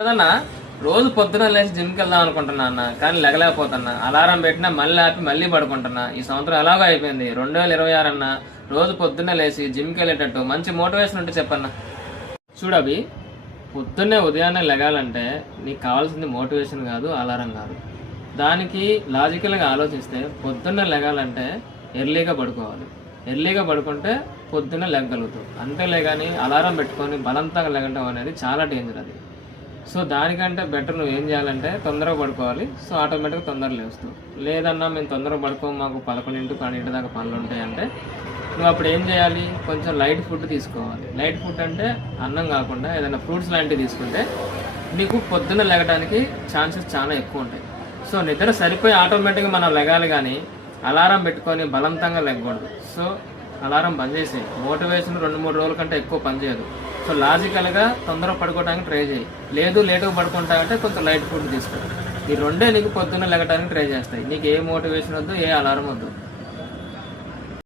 కదన్నా, రోజు పొద్దున లేచి జిమ్కి వెళ్దాం అనుకుంటున్నా అన్న, కానీ లెగలేకపోతున్నా. అలారం పెట్టినా మళ్ళీ ఆపి మళ్ళీ పడుకుంటున్నా. ఈ సంవత్సరం ఎలాగో అయిపోయింది. 2026 అన్న, రోజు పొద్దున్నే లేచి జిమ్కి వెళ్ళేటట్టు మంచి మోటివేషన్ ఉంటే చెప్పన్నా. చూడవి, పొద్దున్నే ఉదయాన్నే లెగాలంటే నీకు కావాల్సింది మోటివేషన్ కాదు, అలారం కాదు. దానికి లాజికల్గా ఆలోచిస్తే పొద్దున్నే లెగాలంటే ఎర్లీగా పడుకోవాలి. ఎర్లీగా పడుకుంటే పొద్దున్నే లెగ్గలుగుతావు. అంతేలే కానీ అలారం పెట్టుకొని బలంతంగా లెగటం అనేది చాలా డేంజర్ అది. సో దానికంటే బెటర్ నువ్వు ఏం చేయాలంటే తొందరగా పడుకోవాలి. సో ఆటోమేటిక్గా తొందరగా లేస్తావు. లేదన్నా మేము తొందరగా పడుకోము, మాకు 11, 12 దాకా పనులు ఉంటాయంటే నువ్వు అప్పుడు ఏం చేయాలి, కొంచెం లైట్ ఫుడ్ తీసుకోవాలి. లైట్ ఫుడ్ అంటే అన్నం కాకుండా ఏదైనా ఫ్రూట్స్ లాంటివి తీసుకుంటే నీకు పొద్దున్న లెగడానికి ఛాన్సెస్ చాలా ఎక్కువ ఉంటాయి. సో నిద్ర సరిపోయి ఆటోమేటిక్గా మనం లెగాలి, కానీ అలారం పెట్టుకొని బలవంతంగా లెగ్గకూడదు. సో అలారం బంద్ చేసి మోటివేషన్ 2-3 రోజుల కంటే ఎక్కువ పనిచేయదు. సో లాజికల్గా తొందరగా పడుకోవడానికి ట్రై చేయి. లేదు లేటుగా పడుకుంటావంటే కొంచెం లైట్ ఫుడ్ తీసుకో. ఈ రెండే నీకు పొద్దున్న లెగటానికి ట్రై చేస్తాయి. నీకు ఏ మోటివేషన్ వద్దు, ఏ అలారం వద్దు.